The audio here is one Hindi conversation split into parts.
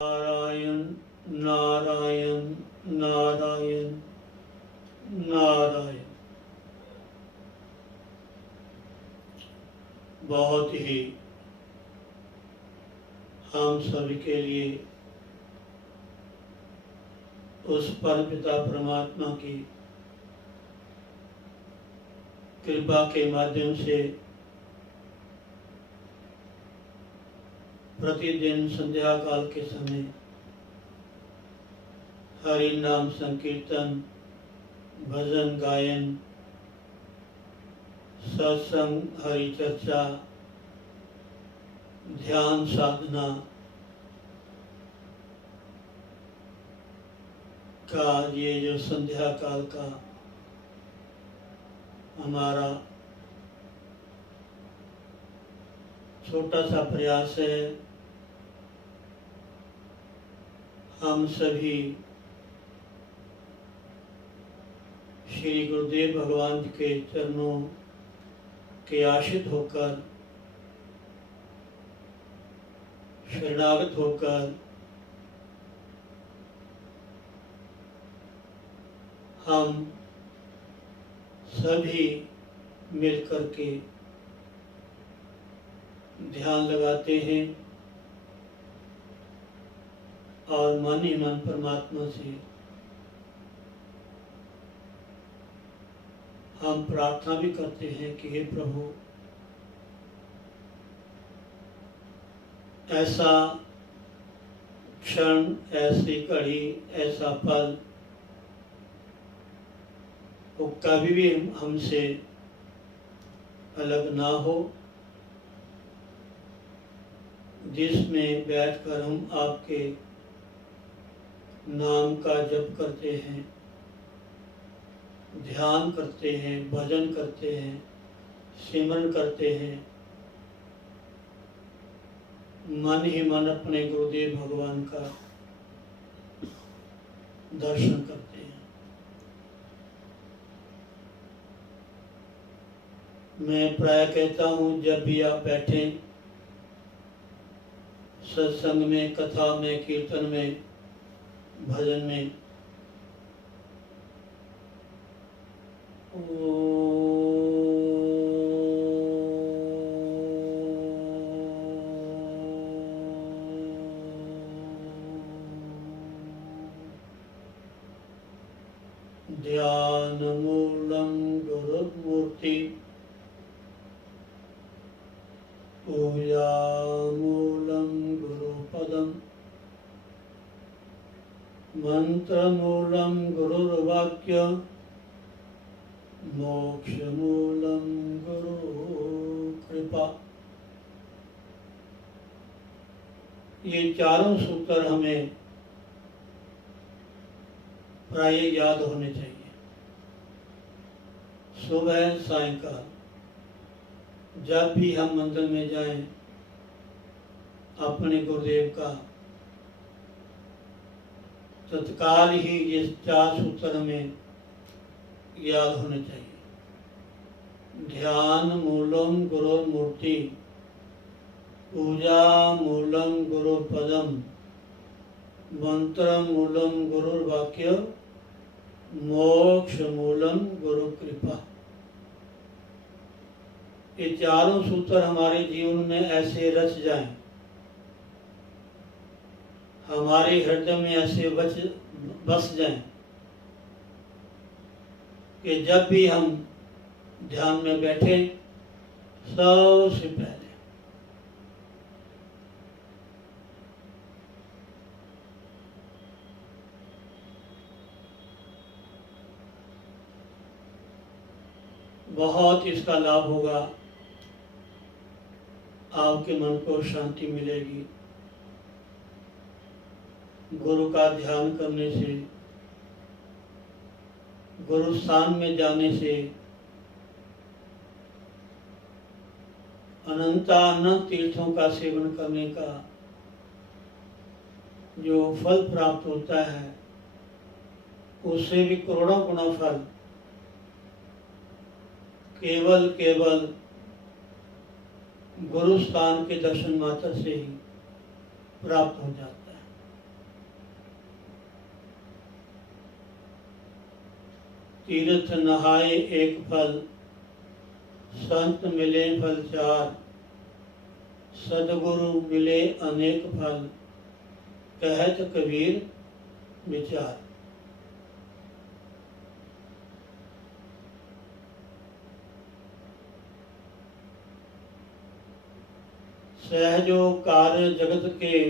नारायण नारायण नारायण नारायण। बहुत ही हम सभी के लिए उस परमपिता परमात्मा की कृपा के माध्यम से प्रतिदिन संध्या काल के समय हरि नाम संकीर्तन, भजन गायन, सत्संग, हरि चर्चा, ध्यान साधना का ये जो संध्या काल का हमारा छोटा सा प्रयास है, हम सभी श्री गुरुदेव भगवान के चरणों के आश्रित होकर, शरणागत होकर हम सभी मिलकर के ध्यान लगाते हैं और मन ही मन परमात्मा से हम प्रार्थना भी करते हैं कि हे प्रभु, ऐसा क्षण, ऐसी घड़ी, ऐसा पल वो कभी भी हमसे अलग ना हो, जिसमें बैठकर हम आपके नाम का जप करते हैं, ध्यान करते हैं, भजन करते हैं, सिमरन करते हैं, मन ही मन अपने गुरुदेव भगवान का दर्शन करते हैं। मैं प्राय कहता हूँ, जब भी आप बैठें सत्संग में, कथा में, कीर्तन में, भजन में, ध्यान मूलम गुरुमूर्ति, पूजा मूलम गुरुपदम, मंत्र मूलम गुरुर्वाक्य, मोक्ष मूलम गुरु कृपा। ये चारों सूत्र हमें प्राय याद होने चाहिए। सुबह सायंकाल जब भी हम मंदिर में जाएं, अपने गुरुदेव का तत्काल ही ये चार सूत्र में याद होने चाहिए। ध्यान मूलम गुरु मूर्ति, पूजा मूलम गुरु पदम, मंत्र मूलम गुरु वाक्य, मोक्ष मूलम गुरु कृपा। ये चारों सूत्र हमारे जीवन में ऐसे रच जाएं, हमारे हृदय में ऐसे बस जाएं कि जब भी हम ध्यान में बैठे, सबसे पहले बहुत इसका लाभ होगा, आपके मन को शांति मिलेगी। गुरु का ध्यान करने से, गुरु स्थान में जाने से अनंत तीर्थों का सेवन करने का जो फल प्राप्त होता है, उससे भी करोड़ों गुना फल केवल गुरु स्थान के दर्शन मात्र से ही प्राप्त हो जाता है। तीर्थ नहाए एक फल, संत मिले फल चार, सदगुरु मिले अनेक फल, कहत कबीर विचार। सहजो कार्य जगत के,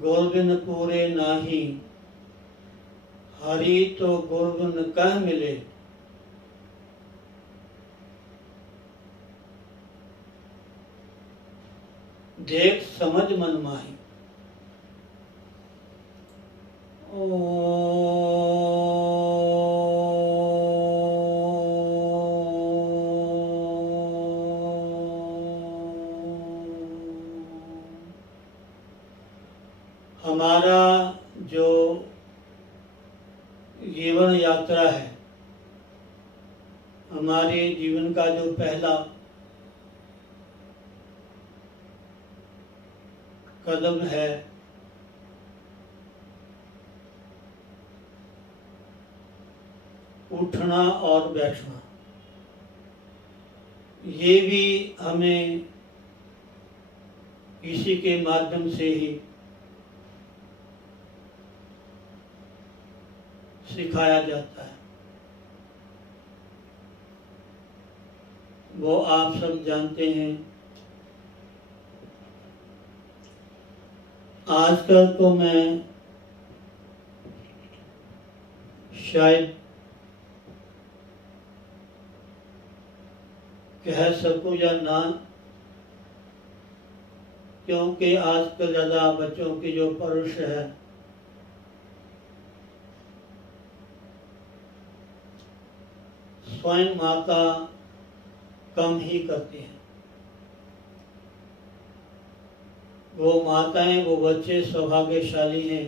गुरबिन पूरे नाही, हरि तो गुरबिन कह मिले, देख समझ मन माही। हमारा जो जीवन यात्रा है, हमारे जीवन का जो पहला कदम है, उठना और बैठना, ये भी हमें इसी के माध्यम से ही सिखाया जाता है। वो आप सब जानते हैं। आजकल तो मैं शायद कह सकूं या ना, क्योंकि आजकल ज़्यादा बच्चों की जो परवरिश है स्वयं माता कम ही करती हैं। वो माताएं, वो बच्चे सौभाग्यशाली हैं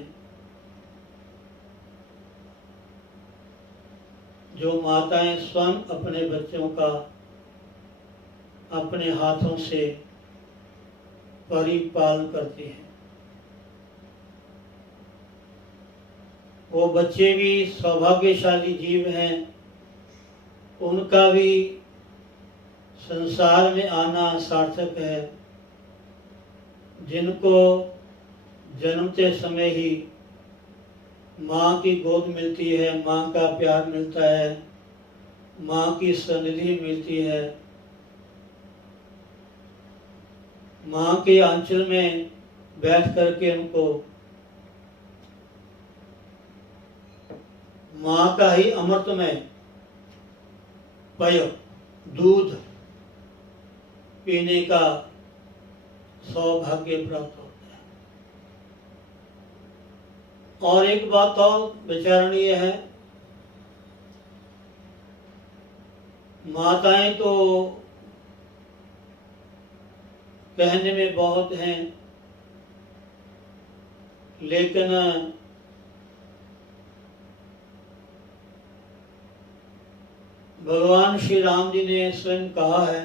जो माताएं स्वयं अपने बच्चों का अपने हाथों से परिपालन करती हैं। वो बच्चे भी सौभाग्यशाली जीव हैं, उनका भी संसार में आना सार्थक है, जिनको जन्मते समय ही माँ की गोद मिलती है, माँ का प्यार मिलता है, माँ की सनिधि मिलती है, माँ के आंचल में बैठ करके उनको माँ का ही अमृतमय पेय दूध पीने का सौभाग्य प्राप्त होता है। और एक बात और विचारणीय है, माताएं तो कहने में बहुत हैं, लेकिन भगवान श्री राम जी ने स्वयं कहा है,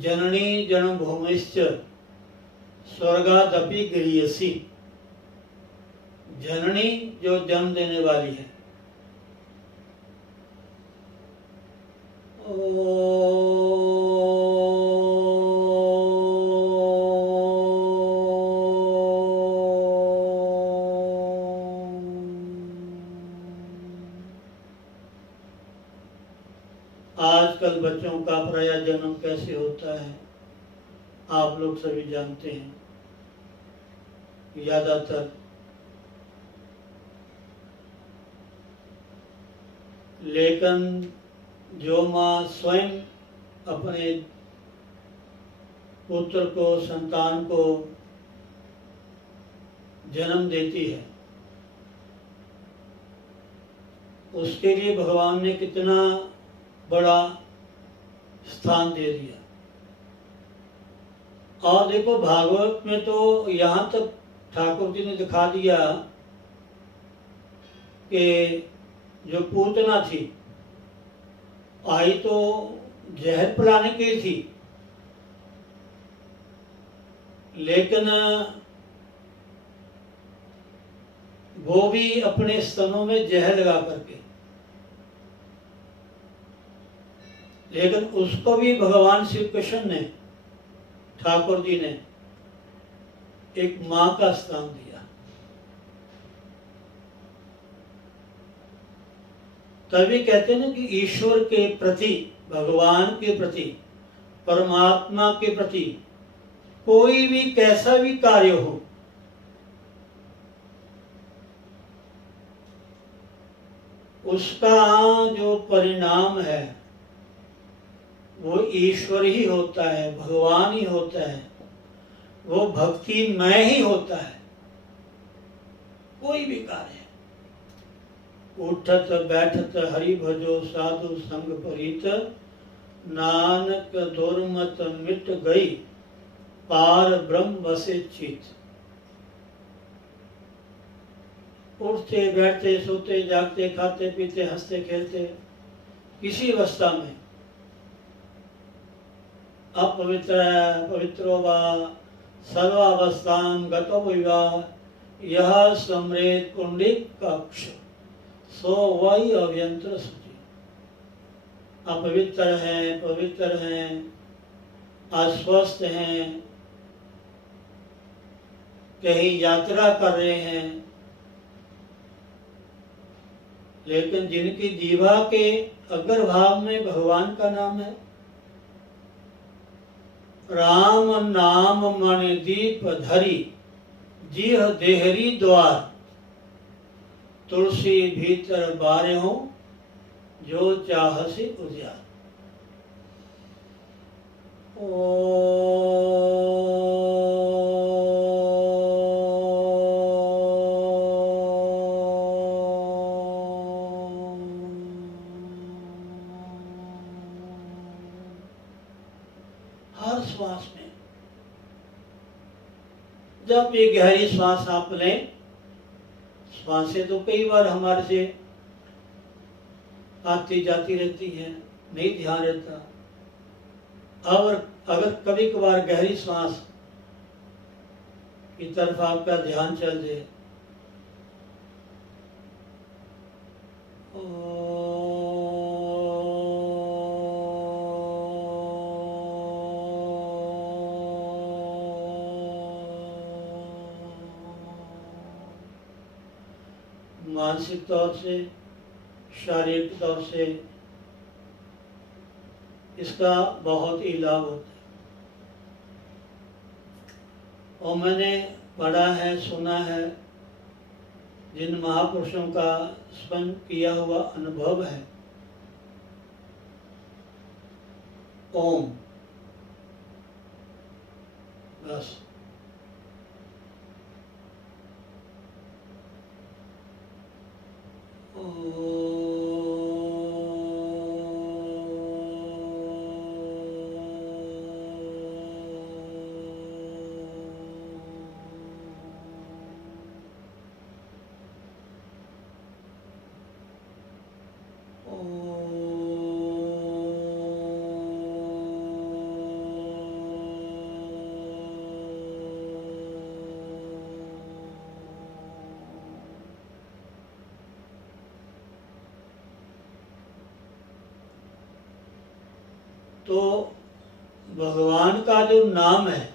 जननी जन्मभूमिश्च स्वर्गादपि गरीयसी। जननी जो जन्म देने वाली है, आजकल बच्चों का पराया जन्म कैसे होता है आप लोग सभी जानते हैं। ज्यादातर लेकिन जो माँ स्वयं अपने पुत्र को, संतान को जन्म देती है, उसके लिए भगवान ने कितना बड़ा स्थान दे दिया। और देखो भागवत में तो यहाँ तक ठाकुर जी ने दिखा दिया कि जो पूतना थी, आई तो जहर पिलाने के लिए थी, लेकिन वो भी अपने स्तनों में जहर लगा करके, लेकिन उसको भी भगवान श्री कृष्ण ने, ठाकुर जी ने एक मां का स्थान दिया। तभी कहते हैं ना कि ईश्वर के प्रति, भगवान के प्रति, परमात्मा के प्रति कोई भी कैसा भी कार्य हो, उसका जो परिणाम है वो ईश्वर ही होता है, भगवान ही होता है, वो भक्तिमय ही होता है। कोई भी कार्य, उठत बैठत हरि भजो साधु संग परित, नानक दुर्मत मिट गई पार ब्रह्म बसे चित। उठते बैठते सोते जागते खाते पीते हंसते खेलते किसी अवस्था में अपवित्र पवित्रो वा सर्वावस्थां गतो वा यह सम्रेत पुंडिक कक्ष सो वही अव्यंतर सुचि। अपवित्र हैं, पवित्र हैं, अस्वस्थ हैं, कहीं यात्रा कर रहे हैं, लेकिन जिनकी जीवा के अग्रभाग में भगवान का नाम है, राम नाम मणि दीप धरी जीह देहरी द्वार, तुलसी भीतर बारे हो जो चाहसी उजियार। हर श्वास में जब ये गहरी श्वास आप लें, श्वासें तो कई बार हमारे से आती जाती रहती है, नहीं ध्यान रहता। और अगर कभी कभार गहरी श्वास की तरफ आपका ध्यान चल जाए, मानसिक तौर से, शारीरिक तौर से इसका बहुत ही लाभ होता है। और मैंने पढ़ा है, सुना है, जिन महापुरुषों का स्वयं किया हुआ अनुभव है, ओम बस तो भगवान का जो नाम है,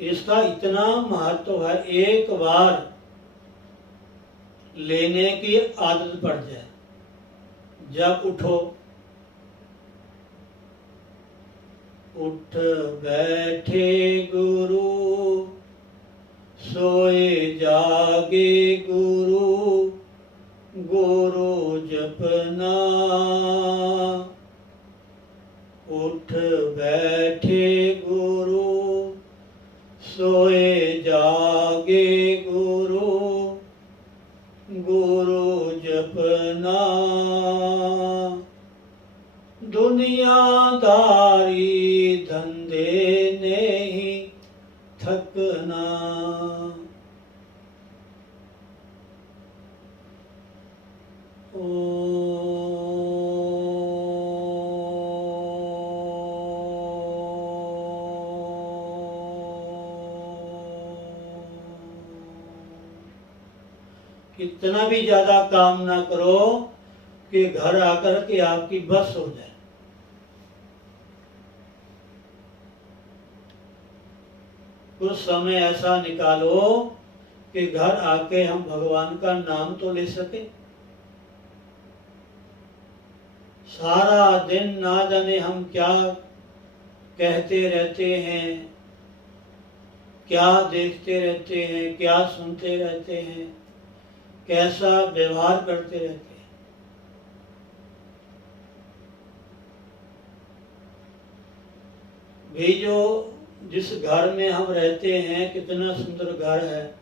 इसका इतना महत्व है, एक बार लेने की आदत पड़ जाए, जब उठो, उठ बैठे गुरु, सोए जागे गुरु, गुरु जपना, उठ बैठे गुरु, सोए जागे गुरु, गुरु जपना, दुनियादारी धंधे नहीं थकना। इतना भी ज्यादा काम ना करो कि घर आकर के आपकी बस हो जाए। कुछ समय ऐसा निकालो कि घर आके हम भगवान का नाम तो ले सके। सारा दिन ना जाने हम क्या कहते रहते हैं, क्या देखते रहते हैं, क्या सुनते रहते हैं, कैसा व्यवहार करते रहते हैं। भी जो जिस घर में हम रहते हैं, कितना सुंदर घर है,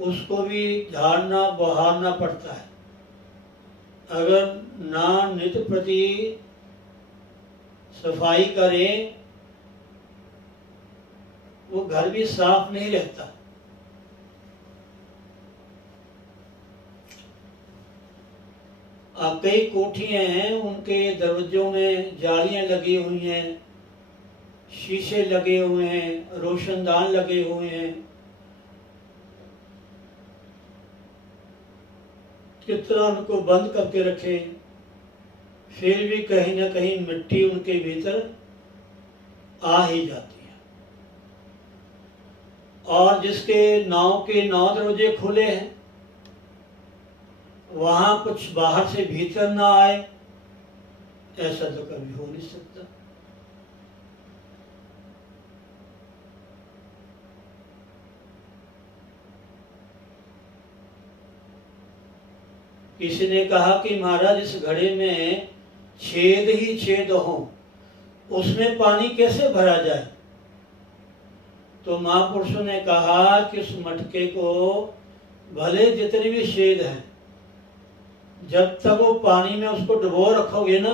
उसको भी झाड़ना बहारना पड़ता है। अगर ना नित्य प्रति सफाई करें, वो घर भी साफ नहीं रहता। कई कोठियां हैं, उनके दरवाजों में जालियां लगी हुई हैं, शीशे लगे हुए हैं, रोशनदान लगे हुए हैं। कितना उनको बंद करके रखे, फिर भी कहीं ना कहीं मिट्टी उनके भीतर आ ही जाती है। और जिसके नाव के 9 दरवाजे खुले हैं, वहां कुछ बाहर से भीतर ना आए, ऐसा तो कभी हो नहीं सकता। किसी ने कहा कि महाराज, इस घड़े में छेद ही छेद हो, उसमें पानी कैसे भरा जाए? तो महापुरुषों ने कहा कि उस मटके को भले जितने भी छेद हैं, जब तक वो पानी में उसको डुबो रखोगे ना,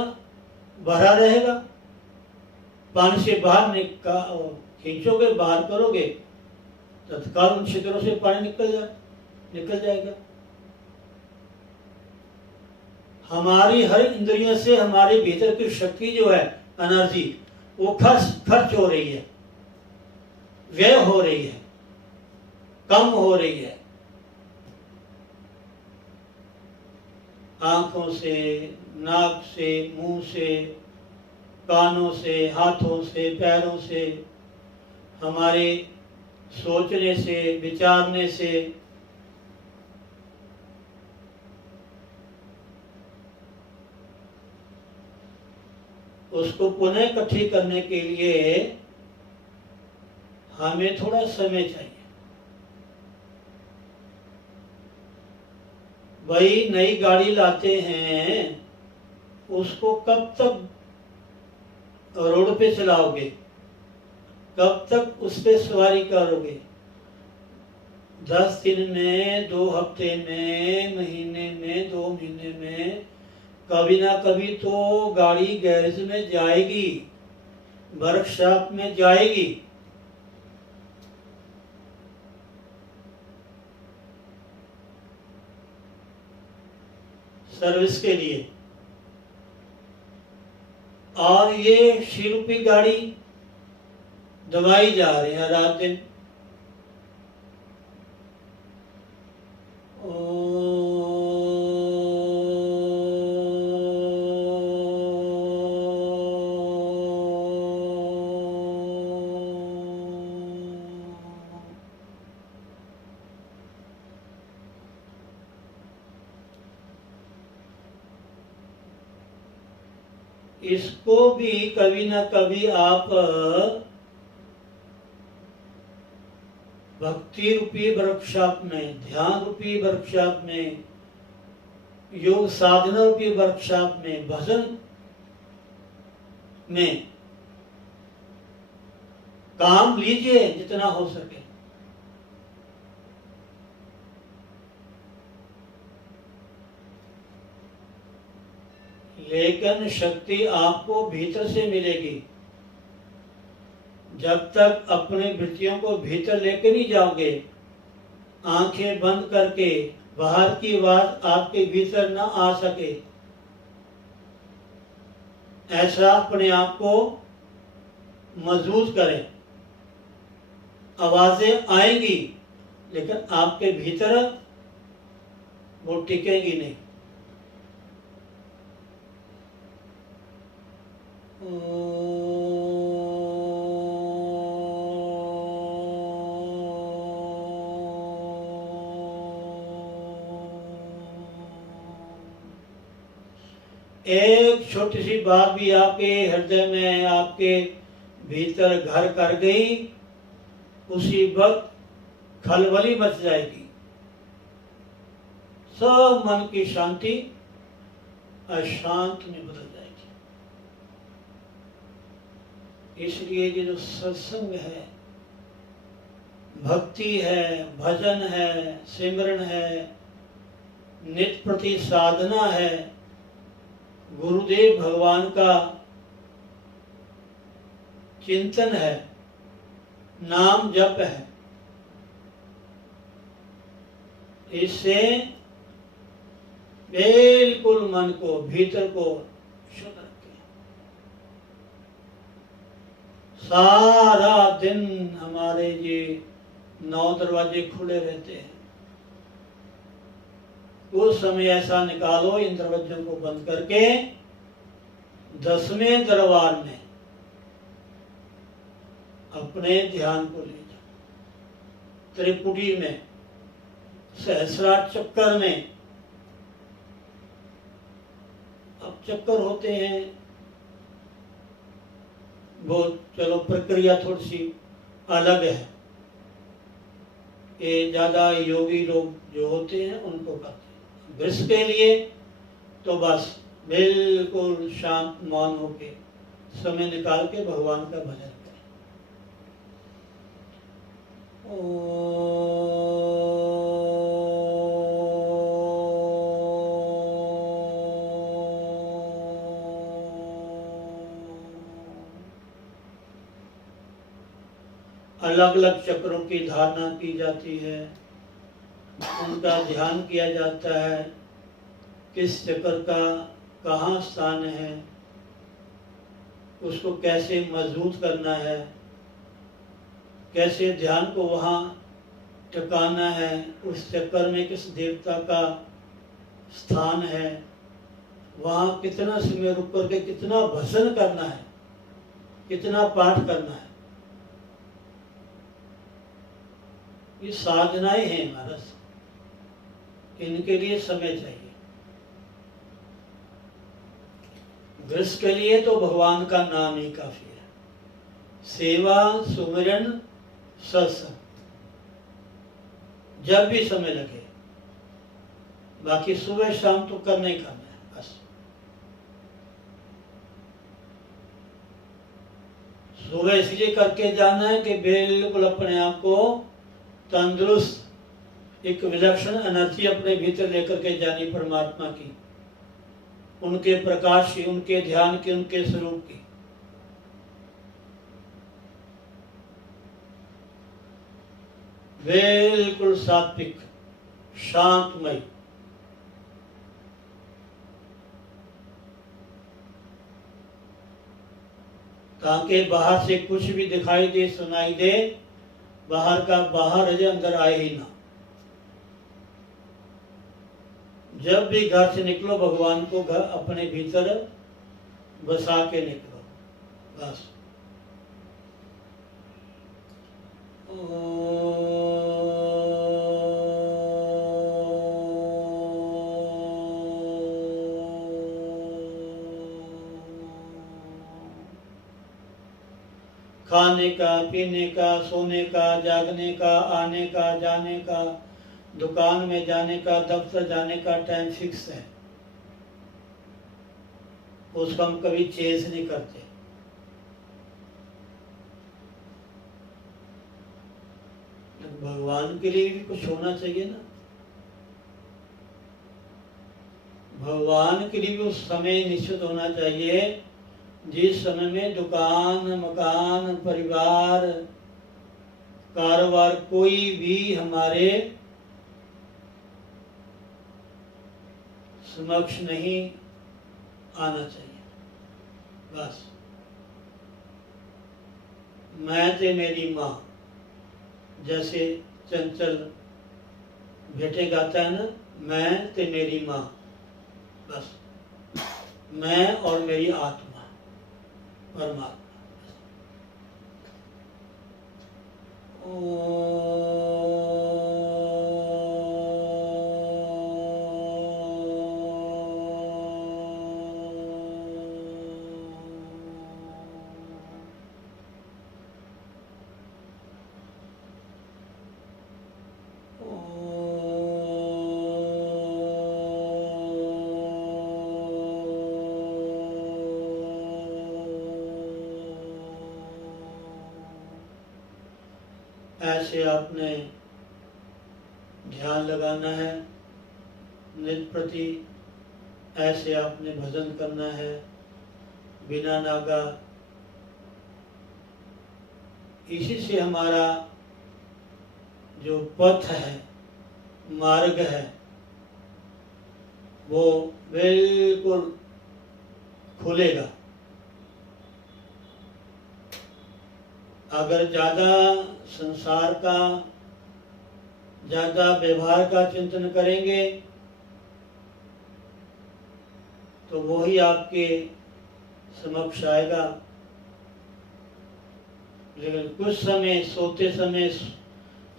भरा रहेगा। पानी से बाहर खींचोगे, बाहर करोगे, तत्काल उन छिद्रों से पानी निकल जाएगा। हमारी हर इंद्रियों से हमारे भीतर की शक्ति जो है, एनर्जी, वो खर्च हो रही है, व्यय हो रही है, कम हो रही है। आंखों से, नाक से, मुंह से, कानों से, हाथों से, पैरों से, हमारे सोचने से, विचारने से, उसको पुनः इकट्ठी करने के लिए हमें थोड़ा समय चाहिए। भाई, नई गाड़ी लाते हैं, उसको कब तक रोड पे चलाओगे, कब तक उस पे सवारी करोगे? 10 दिन में, 2 हफ्ते में, महीने में, 2 महीने में, कभी ना कभी तो गाड़ी गैरेज में जाएगी, वर्कशॉप में जाएगी। सर्विस के लिए। और ये शीरूपी गाड़ी दबाई जा रही है रात दिन। इसको भी कभी ना कभी आप भक्ति रूपी वर्कशॉप में, ध्यान रूपी वर्कशॉप में, योग साधना रूपी वर्कशॉप में, भजन में काम लीजिए जितना हो सके। लेकिन शक्ति आपको भीतर से मिलेगी। जब तक अपने वृत्तियों को भीतर लेके नहीं जाओगे, आंखें बंद करके बाहर की बात आपके भीतर ना आ सके, ऐसा अपने आप को मजबूत करें। आवाजें आएंगी, लेकिन आपके भीतर वो टिकेगी नहीं। एक छोटी सी बात भी आपके हृदय में, आपके भीतर घर कर गई, उसी वक्त खलबली मच जाएगी, सब मन की शांति अशांत में बदल जाएगी। इसलिए ये जो सत्संग है, भक्ति है, भजन है, सिमरन है, नित्य प्रति साधना है, गुरुदेव भगवान का चिंतन है, नाम जप है, इससे बिल्कुल मन को, भीतर को शुद्ध रखें। सारा दिन हमारे ये 9 दरवाजे खुले रहते हैं, उस समय ऐसा निकालो इन दरवाजों को बंद करके 10वें दरबार में अपने ध्यान को ले जाओ, त्रिपुटी में, सहस्रार चक्कर में। अब चक्कर होते हैं, वो चलो प्रक्रिया थोड़ी सी अलग है, ये ज्यादा योगी लोग जो होते हैं उनको करते हैं। वृष के लिए तो बस बिल्कुल शांत मौन होके समय निकाल के भगवान का भजन करें। अलग अलग चक्रों की धारणा की जाती है, उनका ध्यान किया जाता है, किस चक्र का कहाँ स्थान है, उसको कैसे मजबूत करना है, कैसे ध्यान को वहाँ टिकाना है, उस चक्कर में किस देवता का स्थान है, वहाँ कितना समय रुक करके कितना भजन करना है, कितना पाठ करना है। ये साधनाएं हैं महाराज, इनके लिए समय चाहिए। वृष के लिए तो भगवान का नाम ही काफी है, सेवा, सुमिरन, सत्संग, जब भी समय लगे, बाकी सुबह शाम तो करना ही करना है बस। सुबह इसलिए करके जाना है कि बिल्कुल अपने आप को तंदुरुस्त, एक विलक्षण एनर्जी अपने भीतर लेकर के जानी परमात्मा की, उनके प्रकाश की, उनके ध्यान की, उनके स्वरूप की। बिल्कुल सात्विक, शांतमय, ताकि बाहर से कुछ भी दिखाई दे, सुनाई दे, बाहर का बाहर है, अंदर आए ही ना। जब भी घर से निकलो भगवान को घर अपने भीतर बसा के निकलो बस। खाने का, पीने का, सोने का, जागने का, आने का, जाने का, दुकान में जाने का, दफ्तर जाने का टाइम फिक्स है, उसको हम कभी चेंज नहीं करते। भगवान के लिए भी कुछ होना चाहिए ना, भगवान के लिए भी उस समय निश्चित होना चाहिए जिस समय में दुकान, मकान, परिवार, कारोबार कोई भी हमारे समक्ष नहीं आना चाहिए। बस मैं ते मेरी माँ, जैसे चंचल बेटे गाता है ना, मैं ते मेरी माँ, बस मैं और मेरी आत्मा परमात्मा। ऐसे आपने ध्यान लगाना है निज प्रति, ऐसे आपने भजन करना है बिना नागा। इसी से हमारा जो पथ है, मार्ग है, वो बिल्कुल खुलेगा। अगर ज़्यादा संसार का, ज़्यादा व्यवहार का चिंतन करेंगे तो वही आपके समक्ष आएगा। लेकिन कुछ समय सोते समय,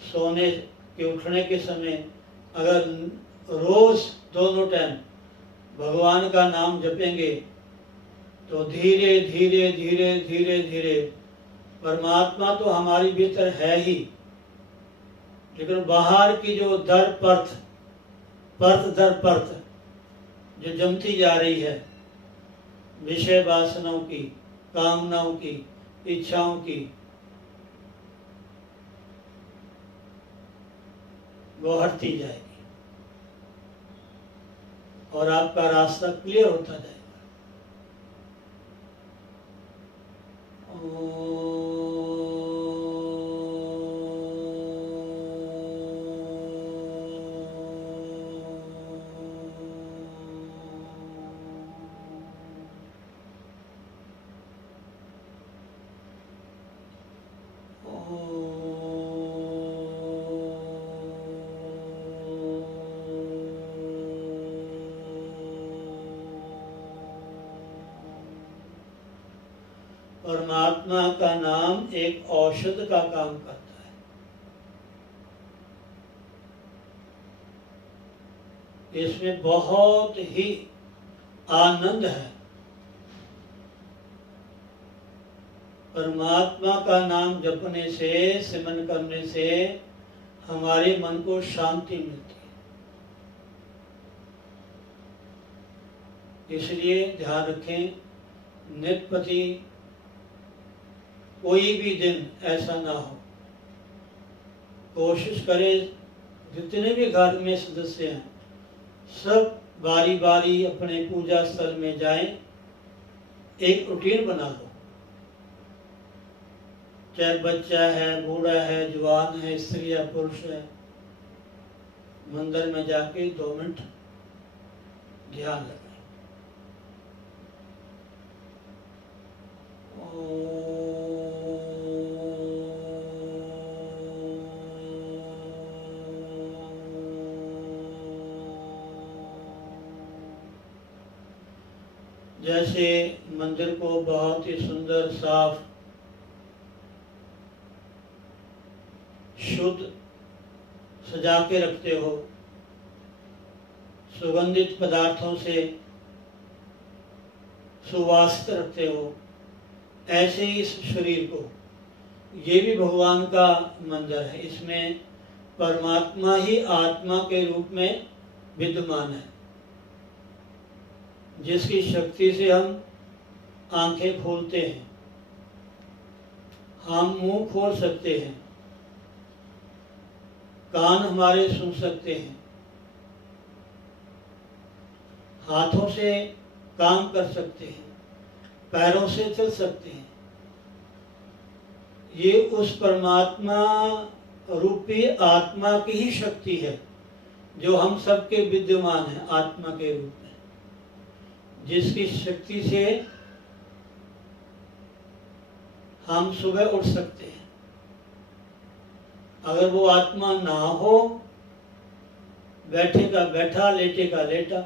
सोने के उठने के समय अगर रोज दोनों टाइम भगवान का नाम जपेंगे तो धीरे धीरे धीरे धीरे धीरे परमात्मा तो हमारी भीतर है ही, लेकिन बाहर की जो दर परत दर परत जो जमती जा रही है, विषय वासनाओं की, कामनाओं की, इच्छाओं की, वो हटती जाएगी और आपका रास्ता क्लियर होता जाएगा। परमात्मा का नाम एक औषध का काम करता है। इसमें बहुत ही आनंद है। परमात्मा का नाम जपने से, सिमरन करने से हमारे मन को शांति मिलती है। इसलिए ध्यान रखें, नित्यपति कोई भी दिन ऐसा ना हो, कोशिश करें जितने भी घर में सदस्य हैं सब बारी बारी अपने पूजा स्थल में जाएं, एक रूटीन बना लो। चाहे बच्चा है, बूढ़ा है, जवान है, स्त्री है, पुरुष है, मंदिर में जाके 2 मिनट ध्यान लगाएं। जैसे मंदिर को बहुत ही सुंदर, साफ, शुद्ध सजा के रखते हो, सुगंधित पदार्थों से सुवासित रखते हो, ऐसे ही इस शरीर को, ये भी भगवान का मंदिर है। इसमें परमात्मा ही आत्मा के रूप में विद्यमान है, जिसकी शक्ति से हम आंखें खोलते हैं, हम मुंह खोल सकते हैं, कान हमारे सुन सकते हैं, हाथों से काम कर सकते हैं, पैरों से चल सकते हैं। ये उस परमात्मा रूपी आत्मा की ही शक्ति है जो हम सबके विद्यमान है आत्मा के रूप में, जिसकी शक्ति से हम सुबह उठ सकते हैं। अगर वो आत्मा ना हो बैठे का बैठा, लेटे का लेटा,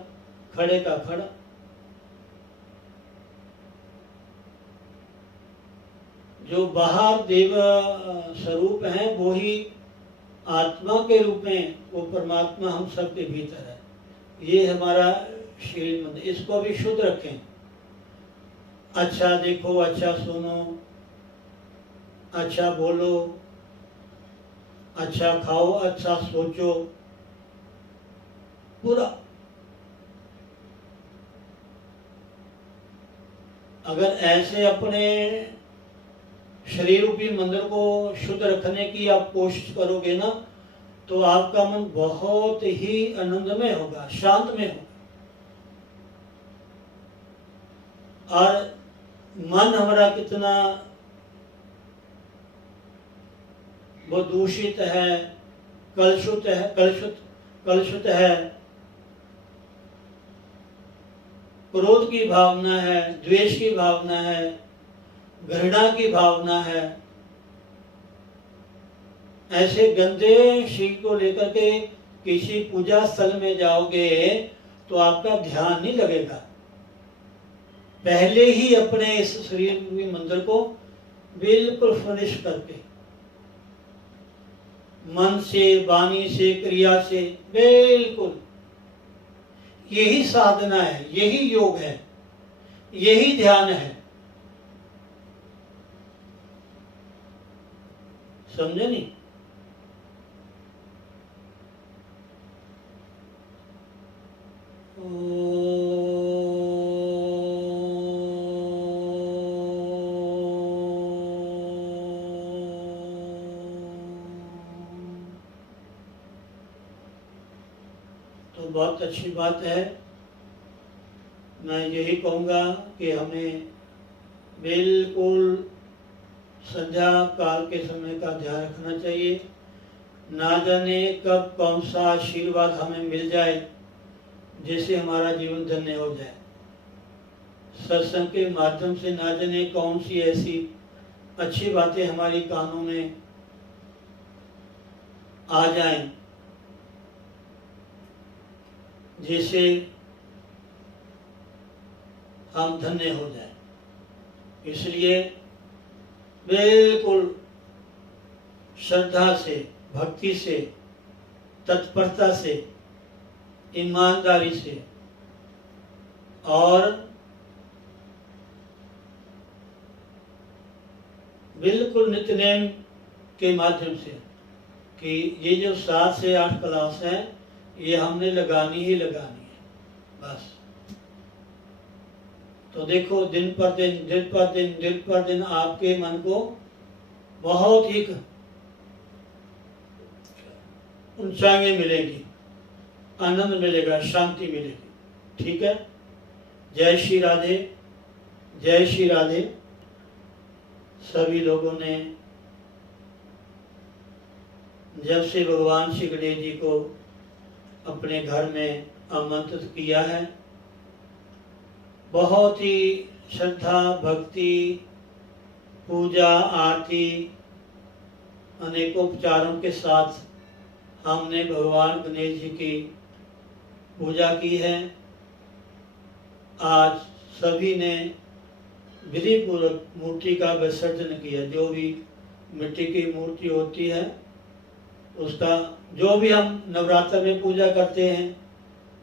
खड़े का खड़ा। जो बाहर देव स्वरूप हैं वो ही आत्मा के रूप में, वो परमात्मा हम सबके भीतर है। ये हमारा शरीर मंदिर, इसको भी शुद्ध रखें। अच्छा देखो, अच्छा सुनो, अच्छा बोलो, अच्छा खाओ, अच्छा सोचो, पूरा। अगर ऐसे अपने शरीर रूपी मंदिर को शुद्ध रखने की आप कोशिश करोगे ना, तो आपका मन बहुत ही आनंदमय होगा, शांतमय होगा। और मन हमारा कितना वो दूषित है, कलुषित है, कलुषित है, क्रोध की भावना है, द्वेष की भावना है, घृणा की भावना है। ऐसे गंदे शरीर को लेकर के किसी पूजा स्थल में जाओगे तो आपका ध्यान नहीं लगेगा। पहले ही अपने इस शरीर रूपी मंदिर को बिल्कुल फिनिश करके, मन से, वाणी से, क्रिया से, बिल्कुल यही साधना है, यही योग है, यही ध्यान है। समझे नहीं? तो बहुत अच्छी बात है। मैं यही कहूँगा कि हमें बिल्कुल संध्या काल के समय का ध्यान रखना चाहिए। ना जाने कब कौन सा आशीर्वाद हमें मिल जाए जिससे हमारा जीवन धन्य हो जाए। सत्संग के माध्यम से ना जाने कौन सी ऐसी अच्छी बातें हमारी कानों में आ जाएं जिससे हम धन्य हो जाएं। इसलिए बिल्कुल श्रद्धा से, भक्ति से, तत्परता से, ईमानदारी से और बिल्कुल नित्यनेम के माध्यम से कि ये जो 7 से 8 क्लास है ये हमने लगानी ही लगानी है बस। तो देखो दिन पर दिन आपके मन को बहुत ही ऊंचाई मिलेगी, आनंद मिलेगा, शांति मिलेगी। ठीक है। जय श्री राधे, जय श्री राधे। सभी लोगों ने जब से भगवान श्री गणेश जी को अपने घर में आमंत्रित किया है, बहुत ही श्रद्धा, भक्ति, पूजा, आरती, अनेकोपचारों के साथ हमने भगवान गणेश जी की पूजा की है। आज सभी ने विधि पूर्वक मूर्ति का विसर्जन किया। जो भी मिट्टी की मूर्ति होती है उसका, जो भी हम नवरात्र में पूजा करते हैं,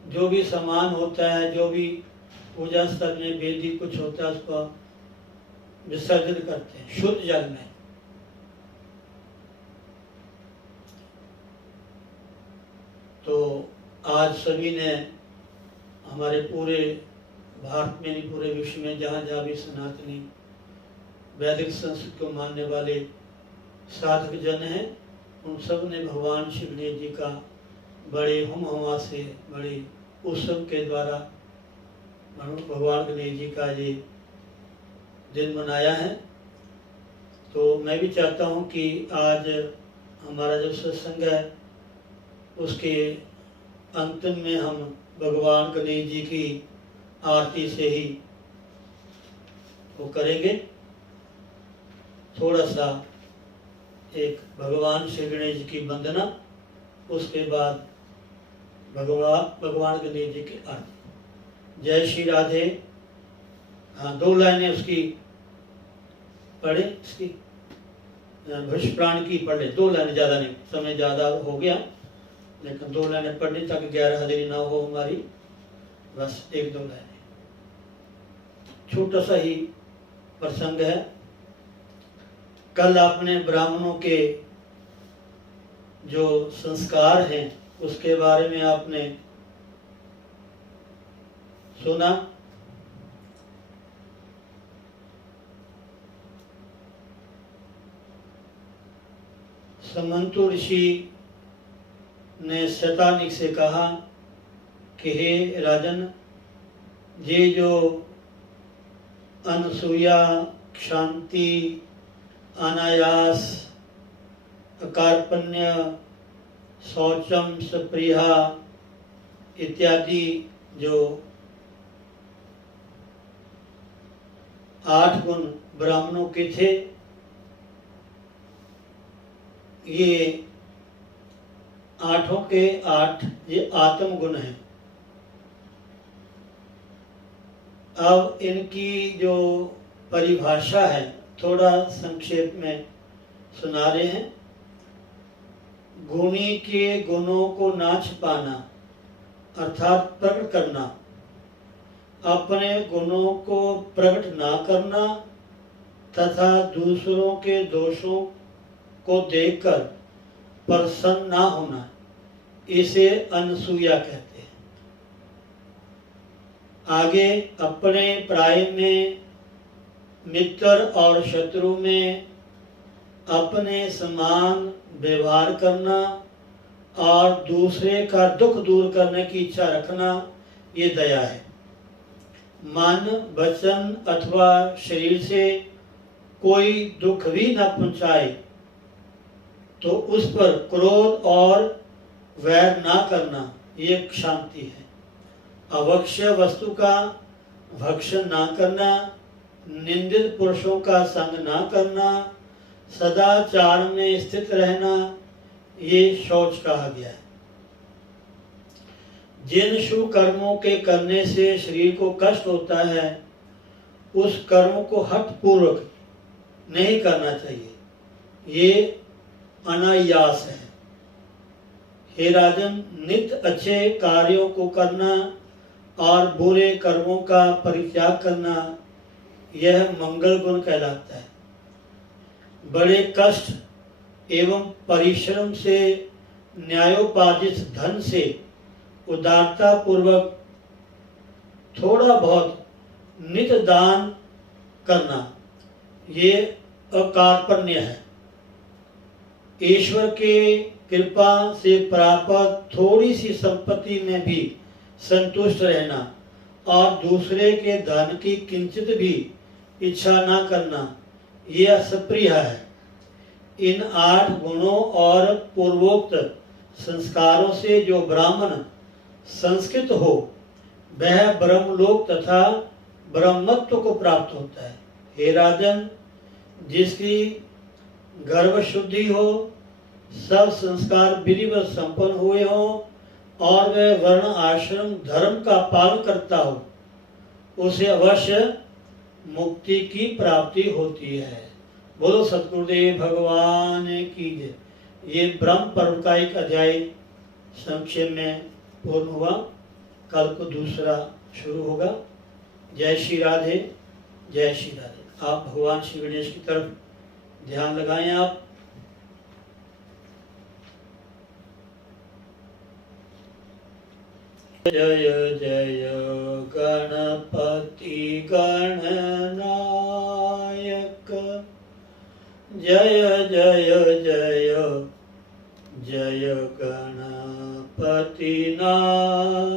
जो भी सामान होता है, जो भी पूजा स्थल में वेदी कुछ होता है, उसका विसर्जन करते हैं शुद्ध जल में। तो आज सभी ने, हमारे पूरे भारत में नहीं, पूरे विश्व में जहाँ जहाँ भी सनातनी वैदिक संस्कृति को मानने वाले साधक जन हैं, उन सब ने भगवान श्री गणेश जी का बड़े हुम हुमा से, बड़े उत्सव के द्वारा भगवान गणेश जी का ये दिन मनाया है। तो मैं भी चाहता हूँ कि आज हमारा जो सत्संग है उसके अंतिम में हम भगवान गणेश जी की आरती से ही वो करेंगे। थोड़ा सा एक भगवान श्री गणेश जी की वंदना, उसके बाद भगवान गणेश जी के अर्थ। जय श्री राधे। हाँ, 2 लाइनें उसकी पढ़े, इसकी भुष्प्राण की पढ़ ले, 2 लाइनें, ज़्यादा नहीं, समय ज़्यादा हो गया, लेकिन 2 लाइनें पढ़नी ताकि 11 हाजिरी ना हो हमारी, बस 1-2 लाइनें। छोटा सा ही प्रसंग है। कल आपने ब्राह्मणों के जो संस्कार हैं उसके बारे में आपने सुना। समंतु ऋषि ने शतानिक से कहा कि हे राजन, ये जो अनसूया, शांति, अनायास, कार्पण्य, शौचम, सप्रिया इत्यादि जो 8 गुण ब्राह्मणों के थे, ये 8 के 8 ये आत्म गुण हैं। अब इनकी जो परिभाषा है थोड़ा संक्षेप में सुना रहे हैं। गुणी के गुणों को ना छिपाना अर्थात प्रकट करना, अपने गुणों को प्रकट ना करना तथा दूसरों के दोषों को देखकर प्रसन्न ना होना, इसे अनसूया कहते हैं। आगे अपने प्राय में, मित्र और शत्रु में अपने समान व्यवहार करना और दूसरे का दुख दूर करने की इच्छा रखना, ये दया है। मन, वचन अथवा शरीर से कोई दुख भी न पहुंचाए तो उस पर क्रोध और वैर ना करना, ये शांति है। अवक्ष्य वस्तु का भक्षण ना करना, निंदित पुरुषों का संग ना करना, सदाचार में स्थित रहना, ये शौच कहा गया है। जिन शुभ कर्मों के करने से शरीर को कष्ट होता है, उस कर्म को हठ पूर्वक नहीं करना चाहिए, ये अनायास है। हे राजन, नित्य अच्छे कार्यों को करना और बुरे कर्मों का परित्याग करना, यह मंगल गुण कहलाता है। बड़े कष्ट एवं परिश्रम से न्यायोपार्जित धन से उदारता पूर्वक थोड़ा बहुत नित्य दान करना, ये अकार्पण्य है। ईश्वर के कृपा से प्राप्त थोड़ी सी संपत्ति में भी संतुष्ट रहना और दूसरे के धन की किंचित भी इच्छा ना करना, यह असप्रिय है। इन 8 गुणों और पूर्वोक्त संस्कारों से जो ब्राह्मण संस्कृत हो, वह ब्रह्मलोक तथा ब्रह्मत्व को प्राप्त होता है। हे राजन, जिसकी गर्भ शुद्धि हो, सब संस्कार विधिवत संपन्न हुए हो और वह वर्ण आश्रम धर्म का पालन करता हो, उसे अवश्य मुक्ति की प्राप्ति होती है। बोलो सतगुरुदेव भगवान की जय। ये ब्रह्म पर्व का एक अध्याय संक्षेप में पूर्ण हुआ। कल को दूसरा शुरू होगा। जय श्री राधे, जय श्री राधे। आप भगवान श्री गणेश की तरफ ध्यान लगाएं। आप जय जय गणपति गणनायक, जय जय जय जय गणपति नायक।